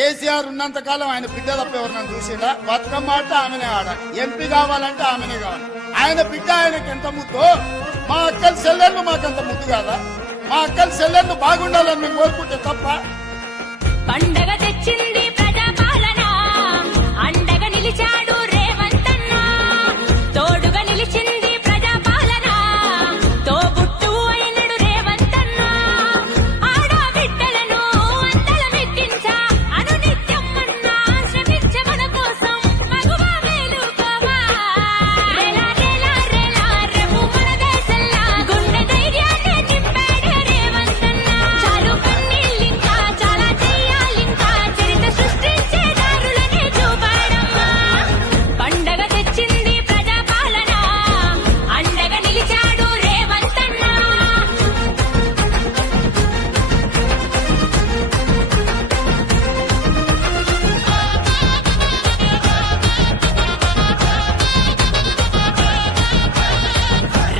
కేసీఆర్ ఉన్నంత కాలం ఆయన బిడ్డ తప్ప ఎవరినైనా చూసిండా? బతుకమ్మ ఆడితే ఆమెనే ఆడాలి, ఎంపీ కావాలంటే ఆమెనే కావాలి. ఆయన బిడ్డ ఆయనకి ఎంత ముద్దో మా అక్కల చెల్లెళ్ళు మాకంత ముద్దు కాదా? మా అక్కల చెల్లెళ్ళు బాగుండాలని మేము కోరుకుంటే తప్ప. పండగ తెచ్చింది ప్రజాపాలన, అండగా నిలిచాడు రేవంతన్న, తోడుగా నిలిచింది ప్రజాపాలన, తోబుట్టు అయినడు రేవంతన్న, ఆడబిడ్డలను అందలమెక్కించా అనునిత్యం మన్నా శ్రమించ మన కోసం మగువా మేలుకోవా. రేలా రేలా రేలా రేపు మన దేశంలా గుండె ధైర్యాన్ని నింపాడు రేవంతన్న. చాలు కన్నీళ్ళింకా చాలా చెయ్యాలింకా చరిత్ర సృష్టించే దారులనే చూపాడమ్మా. పండగ తెచ్చింది ప్రజాపాలన, అండగా నిలిచాడు రేవంతన్న.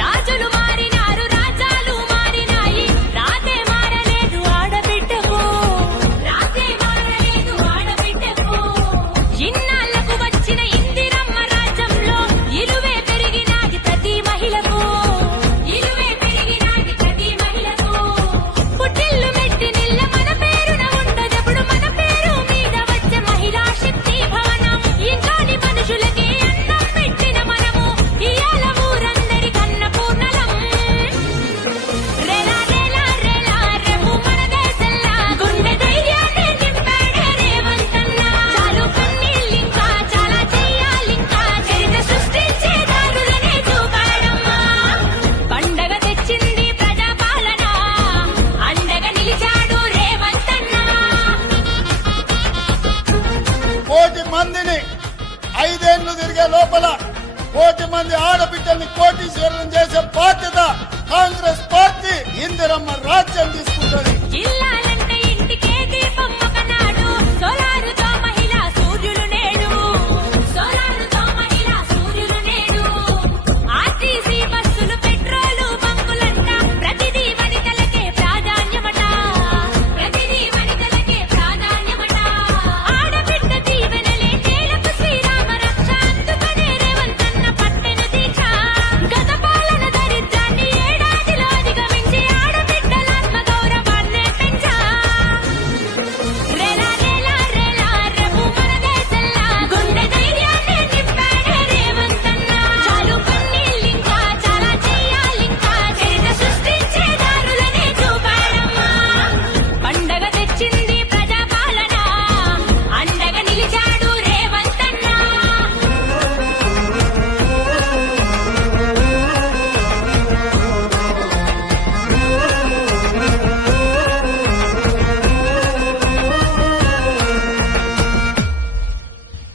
రాజులు మారినారు, రాజ్యాలు మారినాయి, రాతే మారలేదు ఆడబిడ్డకు, రాతే మారలేదు ఆడబిడ్డకు. ఇన్నాళ్లకు వచ్చిన ఇందిరమ్మ రాజ్యంలో ఇలువే పెరిగినాది ప్రతి మహిళకు, ఇలువే పెరిగినాది ప్రతి మహిళకు. పుట్టిల్లు మెట్టి నిల్ల మన పేరున ఉండదెప్పుడు, మన పేరు మీద వచ్చే మహిళా శక్తి భవనం. ఇంకాని మనుషులకి అన్నం పెట్టిన మనము ఇయాల ఊరందరి కన్న పూర్ణలం. రేలా రేలా రేలా రేపు మన దేశంలా గుండె ధైర్యాన్ని నింపాడు రేవంతన్న. చాలు కన్నీళ్ళింకా చాలా చెయ్యాలింకా చరిత్ర సృష్టించే దారులనే చూపాడమ్మా. పండగ తెచ్చింది ప్రజాపాలన, అండగా నిలిచాడు రేవంతన్న. కోటి మందిని 5 ఏళ్లు తిరిగే లోపల కోటి మంది ఆడబిడ్డల్ని కోటీశ్వరులను చేసే బాధ్యత కాంగ్రెస్ పార్టీ ఇందిరమ్మ రాజ్యం